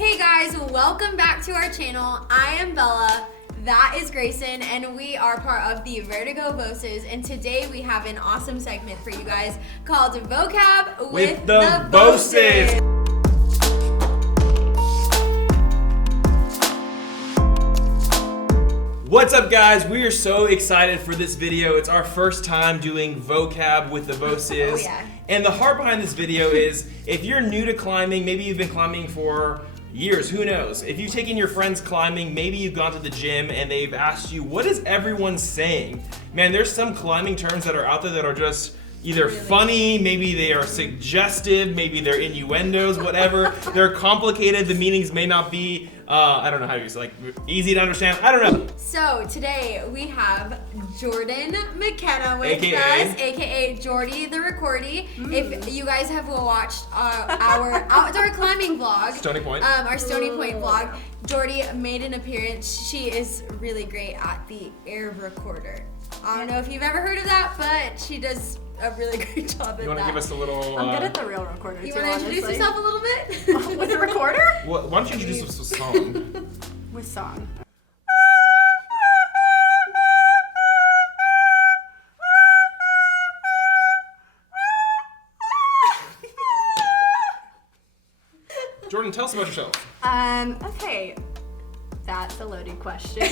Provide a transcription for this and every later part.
Hey guys, welcome back to our channel. I am Bella, that is Grayson, and we are part of the Verdigo Voces, and today we have an awesome segment for you guys called Vocab with the Voces. What's up guys, we are so excited for this video. It's our first time doing Vocab with the Voces. Oh yeah. And the heart behind this video is, if you're new to climbing, maybe you've been climbing for years, who knows? If you've taken your friends climbing, maybe you've gone to the gym and they've asked you, what is everyone saying? Man, there's some climbing terms that are out there that are just either funny, maybe they are suggestive, maybe they're innuendos, whatever. They're complicated, the meanings may not be, I don't know how to use it, like easy to understand, I don't know. So today we have Jordan McKenna with us, aka Jordy the Recordy. If you guys have watched our outdoor climbing vlog, Stony Point. our Stony Point vlog, Jordy made an appearance. She is really great at the air recorder. I don't know if you've ever heard of that, but she does a really great job at that. You want to give us a little... I'm good at the real recorder, You too, want to introduce honestly. yourself a little bit? With the recorder? Why don't you introduce us with a song? With song. Jordan, tell us about yourself. Okay. That's a loaded question.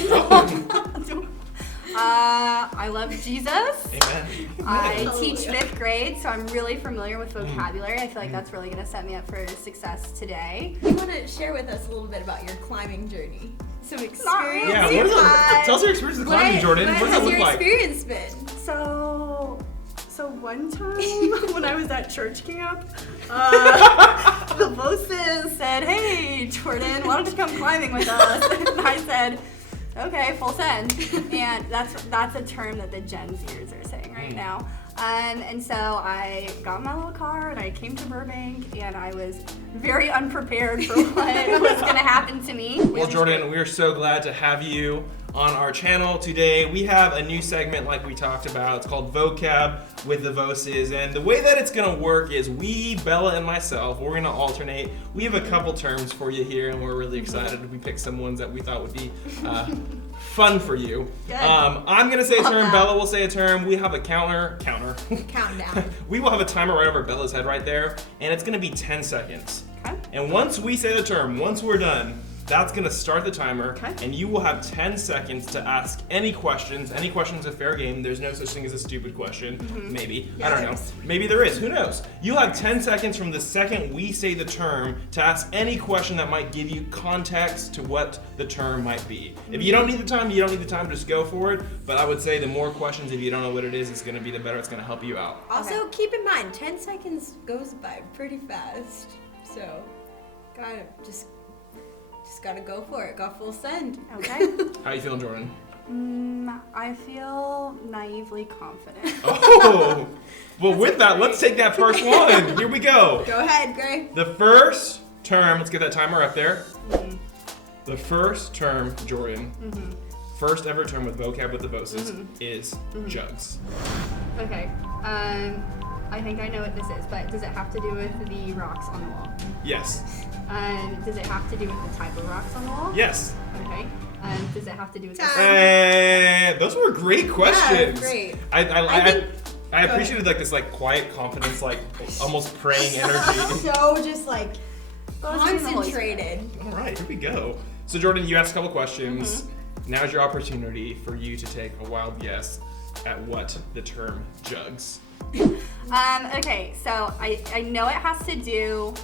I love Jesus. Amen. I teach 5th grade, so I'm really familiar with vocabulary. I feel like that's really going to set me up for success today. You want to share with us a little bit about your climbing journey? Some experience. Not really. Yeah, tell us your experience with climbing, Jordan. What does it look like? What has your experience been? So one time when I was at church camp, the Voces said, "Hey, Jordan, why don't you come climbing with us?" And I said, "Okay, full send." And that's a term that the Gen Zers are saying right now. And so I got in my little car and I came to Burbank, and I was very unprepared for what was going to happen to me. Well, Jordan, we're so glad to have you on our channel today. We have a new segment like we talked about. It's called Vocab with the Voces, and the way that it's gonna work is we, Bella and myself, we're gonna alternate. We have a couple terms for you here, and we're really excited. We picked some ones that we thought would be fun for you. I'm gonna say a term, Bella will say a term. We have a countdown. We will have a timer right over Bella's head right there, and it's gonna be 10 seconds. Okay. And once we say the term, once we're done, that's gonna start the timer, okay. And you will have 10 seconds to ask any questions. Any question's a fair game. There's no such thing as a stupid question. Maybe. I don't know. Maybe there is. Who knows? You'll have 10 seconds from the second we say the term to ask any question that might give you context to what the term might be. If you don't need the time, you don't need the time. Just go for it. But I would say the more questions, if you don't know what it is, it's gonna be the better. It's gonna help you out. Also, keep in mind, 10 seconds goes by pretty fast. So, just gotta go for it. Go full send. Okay. How you feeling, Jordan? I feel naively confident. Oh, well, with that, let's take that first one. Here we go. Go ahead, Gray. The first term, let's get that timer up there. The first term, Jordan, first ever term with Vocab with the Voces is Jugs. Okay. I think I know what this is, but does it have to do with the rocks on the wall? Yes. Does it have to do with the type of rocks on the wall? Yes. Okay. Does it have to do with Those were great questions. Yeah, great. I appreciated like this like quiet confidence, like almost praying energy. So just like concentrated. All right, here we go. So Jordan, you asked a couple questions. Now's your opportunity for you to take a wild guess at what the term jugs. Okay, so I know it has to do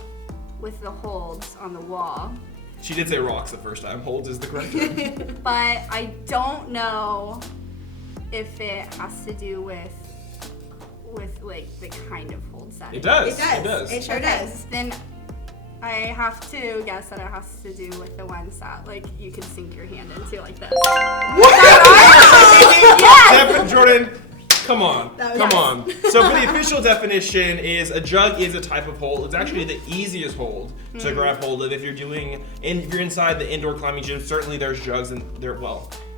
with the holds on the wall. She did say rocks the first time. Holds is the correct term. But I don't know if it has to do with like the kind of holds that It does. It sure does. Then I have to guess that it has to do with the ones that like you can sink your hand into like this. Yes! Jordan, come on. So for the official definition is a jug is a type of hold. It's actually the easiest hold to grab hold of. If you're inside the indoor climbing gym, certainly there's jugs and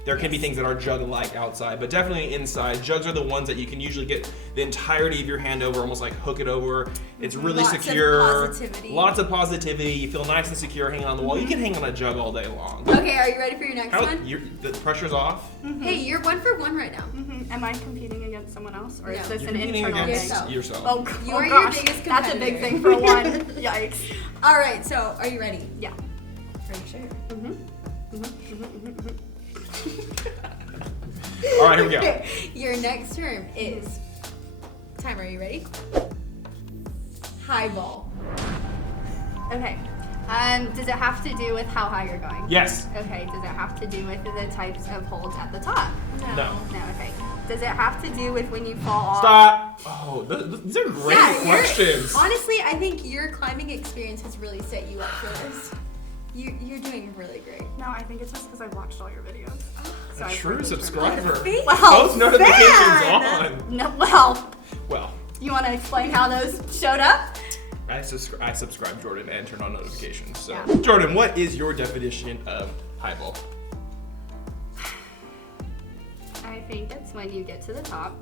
There can be things that are jug-like outside, but definitely inside. Jugs are the ones that you can usually get the entirety of your hand over, almost like hook it over. It's really secure. Lots of positivity. You feel nice and secure hanging on the wall. You can hang on a jug all day long. Okay, are you ready for your next one? The pressure's off. Hey, you're 1 for 1 right now. Am I competing against someone else, or No. is this You're an competing internal against thing? yourself. Oh, You are gosh, your biggest that's a big competitor. thing for one. Yikes. All right, so are you ready? Yeah. Are you sure? All right, here we go. Your next term is. Timer, are you ready? Highball. Okay. Does it have to do with how high you're going? Yes. Okay. Does it have to do with the types of holds at the top? No. No. Okay. Does it have to do with when you fall off? Stop. Oh, these are great Yeah, questions. Honestly, I think your climbing experience has really set you up for this. You're doing really great. No, I think it's just because I watched all your videos. So A I've true heard the term. subscriber. Well, Post notifications fan. on. No, well, Well, you want to explain how those showed up? I subscribe Jordan and turn on notifications. So, Yeah. Jordan, what is your definition of highball? I think it's when you get to the top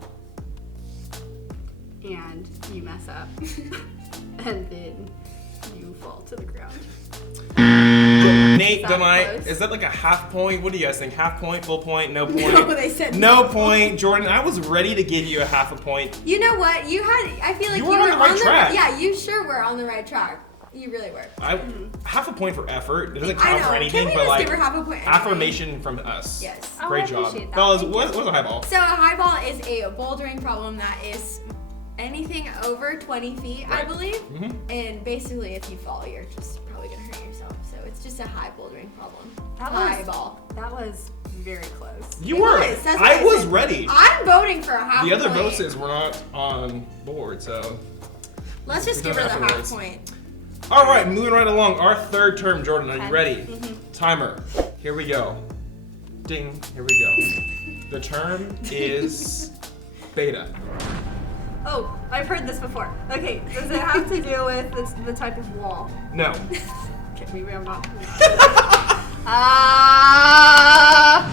and you mess up and then you fall to the ground. Nate, Is that don't I? close? Is that like a half point? What do you guys think? Half point, full point, no point? No, they said no point. Jordan, I was ready to give you a half a point. You know what? I feel like You were on the right track. Yeah, you sure were on the right track. You really were. Half a point for effort. It doesn't I count know. for anything, Can we but just like give her half a point? anyway? affirmation from us. Yes. Oh, Great I job. appreciate that. Fellas, Thank what's a highball? So a highball is a bouldering problem that is anything over 20 feet, I Right. believe. Mhm. And basically, if you fall, you're just probably gonna hurt yourself. So it's just a high bouldering problem. That was- Highball. That was very close. You It were. was. That's what I was said. ready. I'm voting for a half The other point. voices were not on board, so. Let's just We give her don't the have half words. point. All right, moving right along. Our third term, Jordan. Are you Okay. ready? Mm-hmm. Timer. Here we go. Ding. Here we go. The term is beta. Oh, I've heard this before. Okay, does it have to do with the type of wall? No. Okay, maybe I'm not.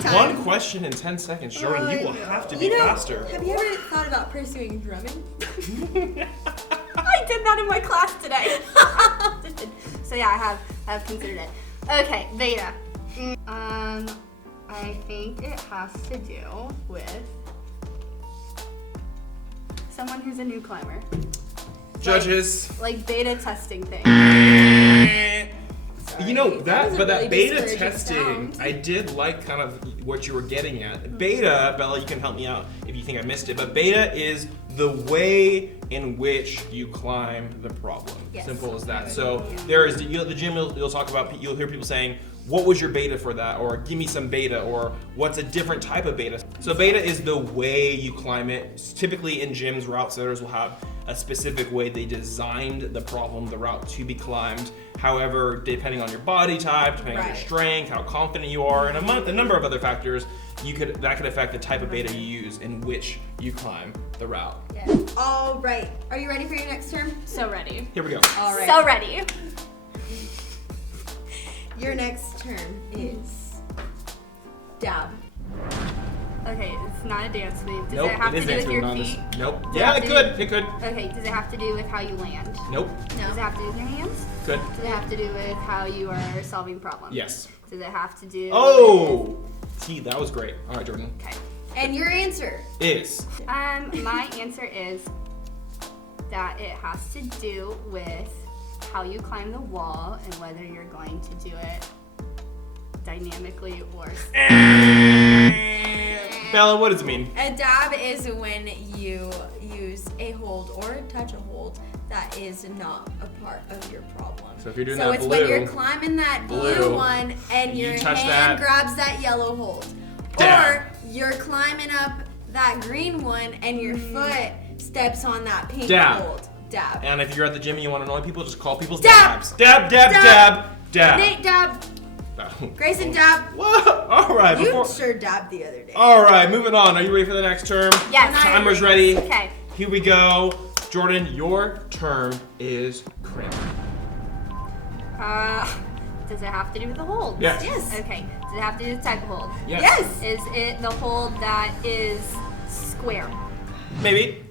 Time. One question in 10 seconds, Jordan. You will have to be faster. Have you ever thought about pursuing drumming? I did that in my class today. So yeah, I have considered it. Okay, beta. I think it has to do with someone who's a new climber. Judges. Like beta testing thing. You know Sorry. that, was a but that really beta discouraging testing, sound. I did like kind of what you were getting at. Beta, Bella, you can help me out if you think I missed it. But beta is the way in which you climb the problem. Yes. Simple as that. So there is the gym. You'll talk about. You'll hear people saying, "What was your beta for that?" Or "Give me some beta," or "What's a different type of beta?" So beta is the way you climb it. Typically in gyms, route setters will have a specific way they designed the problem, the route to be climbed. However, depending on your body type, depending on your Right. strength, how confident you are, and a number of other factors, that could affect the type of beta you use in which you climb the route. Yes. All right. Are you ready for your next term? So ready. Here we go. All right. So ready. Your next term is dab. Okay, it's not a dance move. Does Nope, it have it to is do with answering your on this. feet? Nope. Does it Yeah, have it to could. do- It could. Okay, does it have to do with how you land? Nope. Does it No. have to do with your hands? Could. Does it have to do with how you are solving problems? Yes. Does it have to do Oh! See, that was great. All right, Jordan. with... Okay. And your answer? Is. My answer is that it has to do with how you climb the wall and whether you're going to do it dynamically or... Bella, what does it mean? A dab is when you use a hold or touch a hold that is not a part of your problem. So if you're doing So that it's blue, when you're climbing that blue blue, one and you your touch hand that. grabs that yellow hold. Dab. Or you're climbing up that green one and your foot steps on that pink Dab. hold. Dab. And if you're at the gym and you want to annoy people, just call people's Dab. dabs. Dab, dab, Dab. dab, dab. Nate dab. Oh. Grayson dab. What? All right. You sure dabbed the other day. All right, moving on. Are you ready for the next term? Yes. Timer's ready. Okay. Here we go. Jordan, your term is crimp. Does it have to do with the hold? Yes. Yes. Okay. Does it have to do with the type of hold? Yes. Is it the hold that is square? Maybe.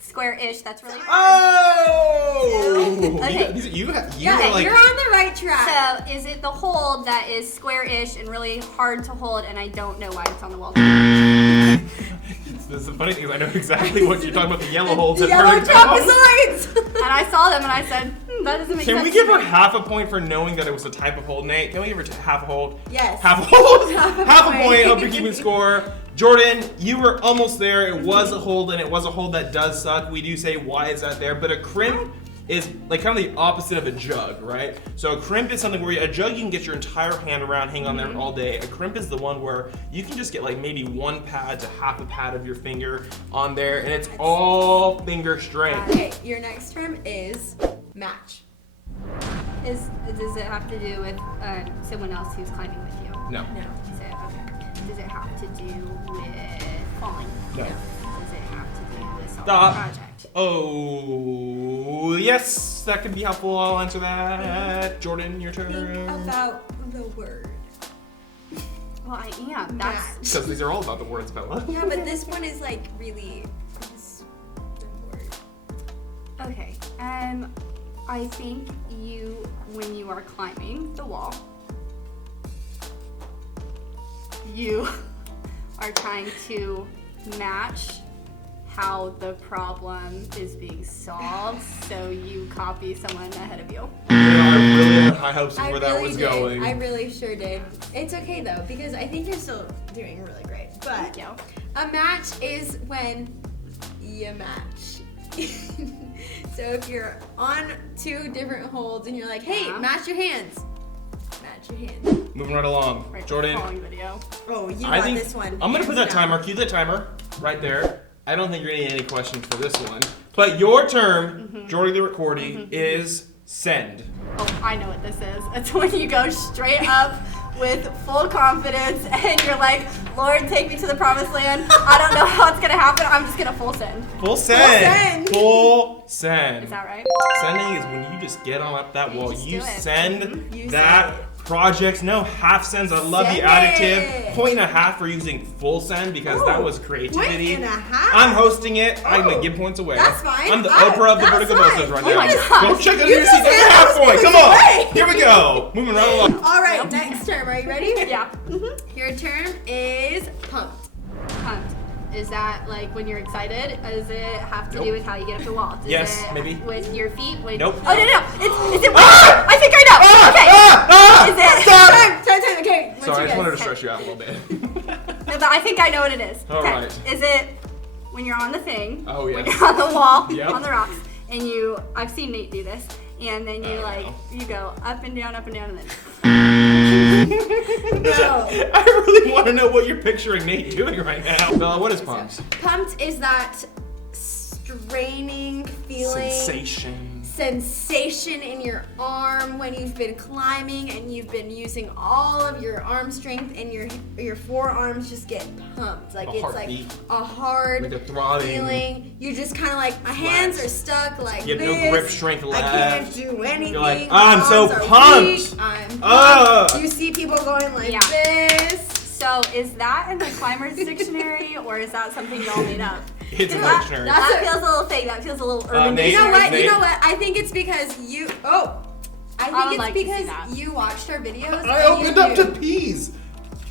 Square-ish, that's really Oh! Okay. You Yeah, are like, you're on the right track. So, is it the hold that is square-ish and really hard to hold, and I don't know why it's on the wall? the funny thing is I know exactly what you're talking about, the yellow holds. Yellow trapezoids. And I saw them and I said, that doesn't make sense. Can we give to her me. half a point for knowing that it was a type of hold, Nate? Can we give her half a hold? Yes. Half a hold? Half a Half a point. point. Hope you're keeping score. Jordan, you were almost there. It was a hold, and it was a hold that does suck. We do say, why is that there? But a crimp is like kind of the opposite of a jug, right? So a crimp is something where a jug you can get your entire hand around, hang on there all day. A crimp is the one where you can just get like maybe one pad to half a pad of your finger on there, and it's all finger strength. Okay, your next term is match. Does it have to do with someone else who's climbing with you? No. No. Is it, okay. Does it have to do with falling? No. Does it have to do with solving Stop. a project? Oh, yes, that could be helpful. I'll answer that. Jordan, your turn. Think about the word. Well, I am. That's Because these are all about the words, Bella. Yeah, but this one is like really is the word. okay. I think when you are climbing the wall, you are trying to match how the problem is being solved, so you copy someone ahead of you. I really had high hopes of I where that really was did. going. I really sure did. It's okay though, because I think you're still doing really great. But Thank you. a match is when you match. So if you're on two different holds and you're like, hey, Yeah. match your hands. Match your hands. Moving right along. Right, Jordan, following video. Oh, you I got think this one. I'm going to put that Hands down. timer, cue the timer right there. I don't think you're going to need any questions for this one. But your term, Jordan the recording, is send. Oh, I know what this is. It's when you go straight up with full confidence and you're like, Lord, take me to the promised land. I don't know how it's gonna happen. I'm just gonna full send. Full send. send. Full send. Is that right? Sending is when you just get on up that wall. just You do it. send You that send project. No half sends. I love the Send additive. it. Point and a half for using full send because that Ooh, was creativity. point and a half? I'm hosting it. I'm Oh, gonna give points away. that's fine. I'm the Oh, Oprah of the that's Vertigo fine. Voces right Oh now. my gosh. Go check out You your just seat. That's a handed half those point. points Come on. away. Here we go. Moving right along. All right, next term. Are you ready? Yeah. Your term is pumped. Pumped. Is that like when you're excited? Does it have to Nope. do with how you get up the wall? Does Yes, it maybe. With your feet? Nope. Oh, no. Is it I think I know. Okay. Is it? Time. Okay. What's Sorry, I your just wanted to guess? stretch you out a little bit. No, but I think I know what it is. All Okay. right. Is it when you're on the thing? Oh, When yes. you're on the wall, Yep. on the rocks, and I've seen Nate do this, and then you know. you go up and down, and then. No. I really want to know what you're picturing Nate doing right now. Bella, what is pumped? Pumped is that straining feeling. Sensation in your arm when you've been climbing and you've been using all of your arm strength and your forearms just get pumped. Like A it's heartbeat. like a hard Like a throbbing. feeling. You just kind of like, my hands are stuck like You have this. no grip strength I can't left. do anything. You're like, My I'm so arms are pumped. weak. I'm Ugh. pumped. You see people going like Yeah. this. So is that in the Climber's Dictionary, or is that something y'all made up? It's in the That- dictionary. That feels a little fake. That feels a little urban. Nate, You know what? Nate. You know what? I think it's because you. Oh, I I would think like it's to see because that. you watched our videos. I and opened you up to knew. peas.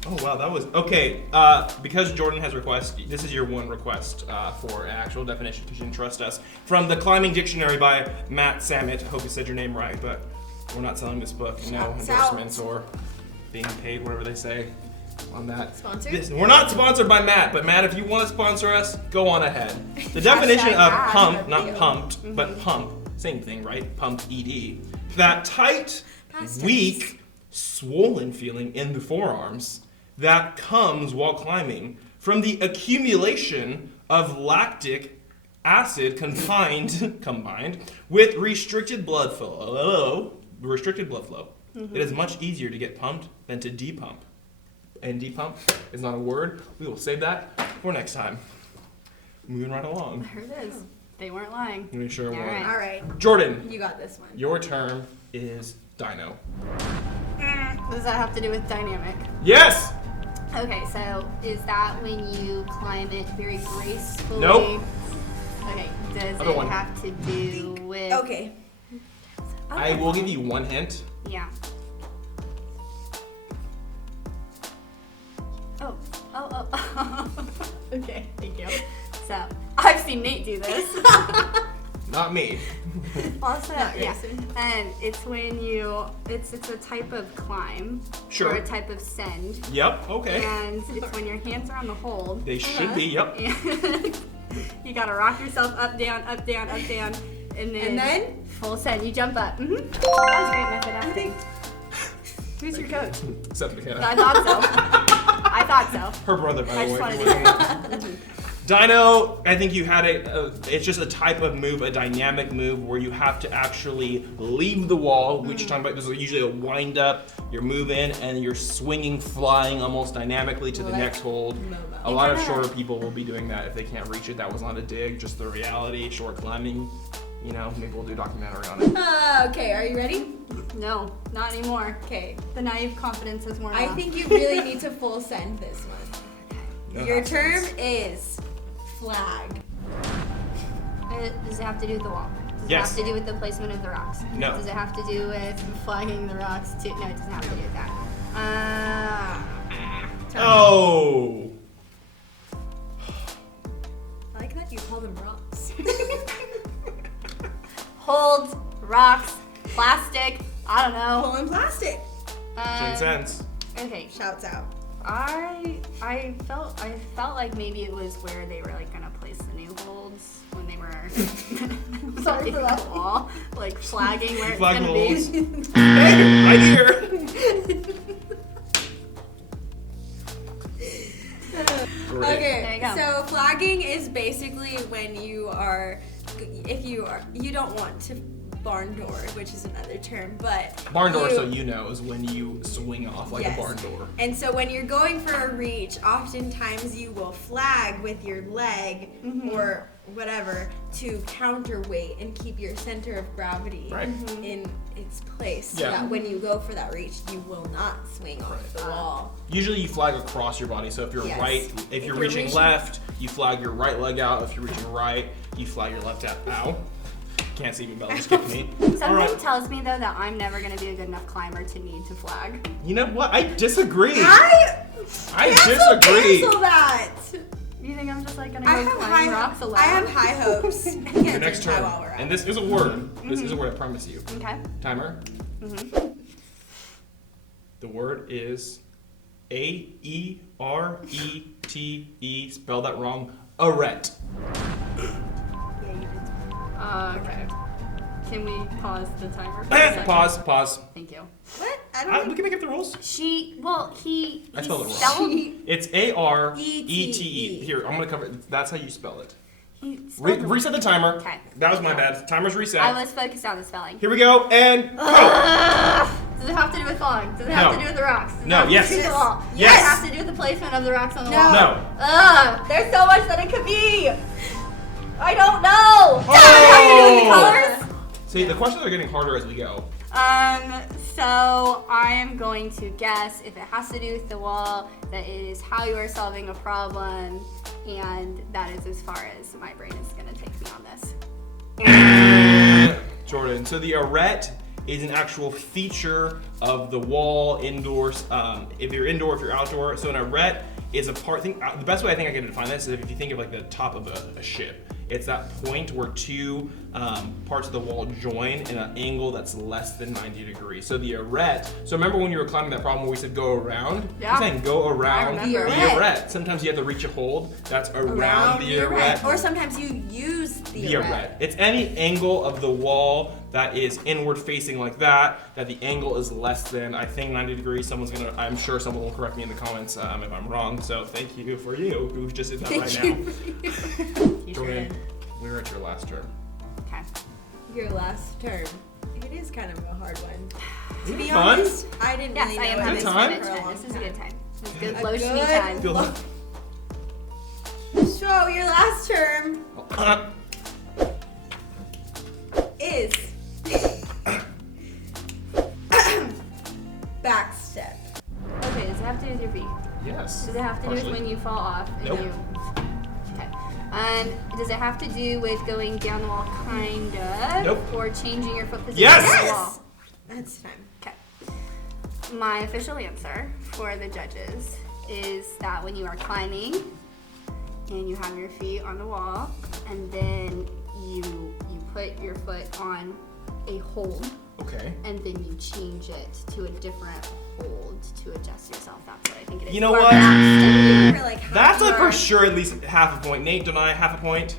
Oh wow, that was okay. Because Jordan has requested, this is your one request for an actual definition because you didn't trust us. From the Climbing Dictionary by Matt Samet. Hope you said your name right, but we're not selling this book. No Shouts endorsements or being paid, whatever they say on that. Sponsored? We're not sponsored by Matt, but Matt, if you want to sponsor us, go on ahead. The definition of ad. pump, not Review. pumped, but pump, same thing, right? Pumped, ed. That tight, Past tense. weak, swollen feeling in the forearms that comes while climbing from the accumulation of lactic acid combined with restricted blood flow. It is much easier to get pumped than to depump. And depump is not a word. We will save that for next time. Moving right along. Here it is. They weren't lying. Make sure All right. All right, Jordan, you got this one. your term is Dino. Does that have to do with dynamic? Yes. Okay, so is that when you climb it very gracefully? Nope. Okay, does Other it one. have to do with... Okay. I will give you one hint. Yeah. Oh. Okay, thank you. So, I've seen Nate do this. Not me. Also, Not yeah. Grayson. And it's when you, it's a type of climb. Sure. Or a type of send. Yep. Okay. And it's when your hands are on the hold. They should be. Yep. And you gotta rock yourself up, down, up, down, up, down. And then full send. You jump up. Mm-hmm. That was great method acting. Who's your coach? Except McKenna. I thought so. I thought so. Her brother, by I the just way. wanted to Dino, I think you had it's just a type of move, a dynamic move where you have to actually leave the wall, which you're talking about. There's usually a wind up, you're moving, and you're swinging, flying almost dynamically to the Like next hold. Momo. A lot of shorter people will be doing that if they can't reach it. That was not a dig, just the reality. Short climbing, you know, maybe we'll do a documentary on it. Okay, are you ready? No, not anymore. Okay. The naive confidence is more I off. think you really need to full send this one. No Your nonsense. term is flag. Does it have to do with the wall? Does Yes. it have to do with the placement of the rocks? No. Does it have to do with flagging the rocks too? No, it doesn't have to do with that. Oh! I like that you call them rocks. Holds, rocks, plastic, I don't know. Pulling plastic. Makes sense. Okay, Shouts out. I felt like maybe it was where they were like gonna place the new holds when they were Sorry for that. the wall, like flagging where it's Flag gonna holds. be. Hey, right here. Great. Okay, There you go. so flagging is basically when you don't want to barn door, which is another term, but Barn door, so you know, is when you swing off like Yes. a barn door. And so when you're going for a reach, oftentimes you will flag with your leg or whatever to counterweight and keep your center of gravity Right. in its place so Yeah. that when you go for that reach, you will not swing off Right. the wall. Usually you flag across your body. So if you're Yes. right, if you're reaching left, you flag your right leg out. If you're reaching right, you flag your left out. Ow. Can't see me, Bella, just kicked me. Something Alright. tells me though that I'm never gonna be a good enough climber to need to flag. You know what? I disagree. I disagree. cancel that. You think I'm just like gonna I go have climb rocks alone? I have high hopes. I can't Your next just term. while we're at And it. this is a word. This is a word, I promise you. Okay. Timer. Mm-hmm. The word is A-E-R-E-T-E. Spell that wrong. Arete. Yeah, you did. Okay. Can we pause the timer for a second? Pause. Thank you. What? I don't We can make up the rules. He I spelled it wrong. spelled, It's A-R-E-T-E. E-T-E. Here, I'm gonna cover it. That's how you spell it. he spelled it Reset the timer. Okay. That was my bad. Timer's reset. I was focused on the spelling. Here we go, and go! Does it have to do with falling? Does it have No. to do with the rocks? Does it No, have to yes. do with the wall? Yes. Does it have to do with the placement of the rocks on the No. wall? No. There's so much that it could be. I don't know. Oh! See, the questions are getting harder as we go. So I am going to guess if it has to do with the wall, that it is how you are solving a problem, and that is as far as my brain is going to take me on this. Jordan, so the arete is an actual feature of the wall indoors. If you're indoor, if you're outdoor. So an arete is a part. The best way I think I can define this is if you think of like the top of a ship. It's that point where two parts of the wall join in an angle that's less than 90 degrees. So the arete, so remember when you were climbing that problem where we said go around? Yeah. I'm saying go around I the remember. arete. Sometimes you have to reach a hold. That's around the arete. Or sometimes you use the arete. arete. It's any angle of the wall that is inward facing like that the angle is less than, I think, 90 degrees. I'm sure someone will correct me in the comments if I'm wrong. So thank you for you who just did that right now. Jordan, we're at your last turn. Okay. Your last term. It is kind of a hard one. To be Fun? honest, I didn't Yes, really I know am what having this Good so time. much for a fun. long This is a time. good time. This is good A low good shimmy time. Feel that? So your last term is backstep. Okay, does it have to do with your feet? Yes. Does it have to do with partially. when you fall off? And Nope. Okay. Does it have to do with going down the wall, kind of? Nope. Or changing your foot position Yes! on the wall? Yes! That's fine. Okay. My official answer for the judges is that when you are climbing and you have your feet on the wall and then you put your foot on a hold Okay. and then you change it to a different hold to adjust yourself. That's what I think it is. You know Or what? backstep. For like half That's like for your- sure at least half a point. Nate, deny half a point.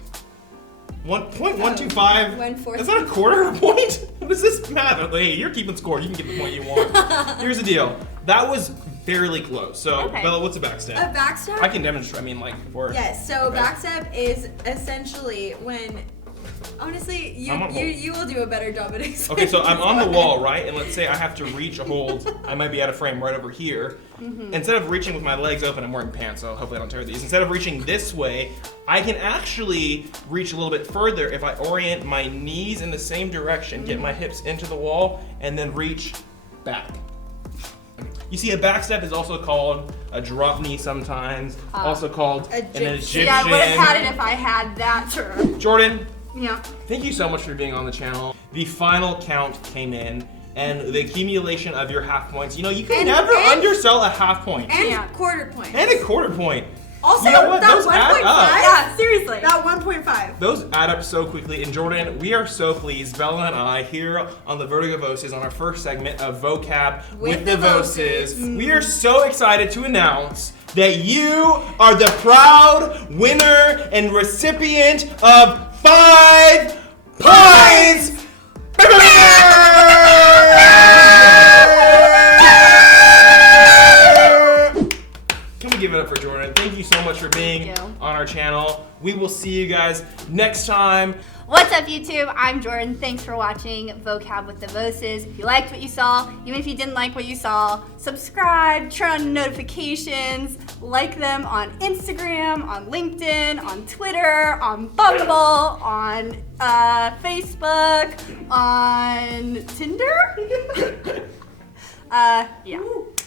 1.125. 1/4. Is that a quarter of a point? What is this math? Hey, you're keeping score. You can get the point you want. Here's the deal. That was fairly close. So, Okay. Bella, what's a A backstep? backstep? I can demonstrate. I mean, like, for. Yes, so Okay. backstep is essentially when, honestly, I'm on hold. you will do a better job at Okay, explaining. so I'm on the this wall, one. right? And let's say I have to reach a hold. I might be out of frame right over here. Mm-hmm. Instead of reaching with my legs open, I'm wearing pants, so hopefully I don't tear these. Instead of reaching this way, I can actually reach a little bit further if I orient my knees in the same direction, get my hips into the wall, and then reach back. You see, a backstep is also called a drop knee sometimes, also called an Egyptian. Egyptian. Yeah, I would have had it if I had that term. Jordan, Yeah. thank you so much for being on the channel. The final count came in, and the accumulation of your half points. You know, you can And- never and- undersell a half point. And Yeah. quarter point. And a quarter point. Also, You know what? that Those add 1.5. up. Yeah, seriously. That 1.5. Those add up so quickly. And Jordan, we are so pleased, Bella and I, here on the Verdigo Voces, on our first segment of Vocab with the Voces. We are so excited to announce that you are the proud winner and recipient of 5 points. Can we give it up for Jordan? Thank you so much for being Thank you. on our channel. We will see you guys next time. What's up, YouTube? I'm Jordan. Thanks for watching Vocab with the Voces. If you liked what you saw, even if you didn't like what you saw, subscribe, turn on notifications, like them on Instagram, on LinkedIn, on Twitter, on Bumble, on Facebook, on Tinder. Yeah.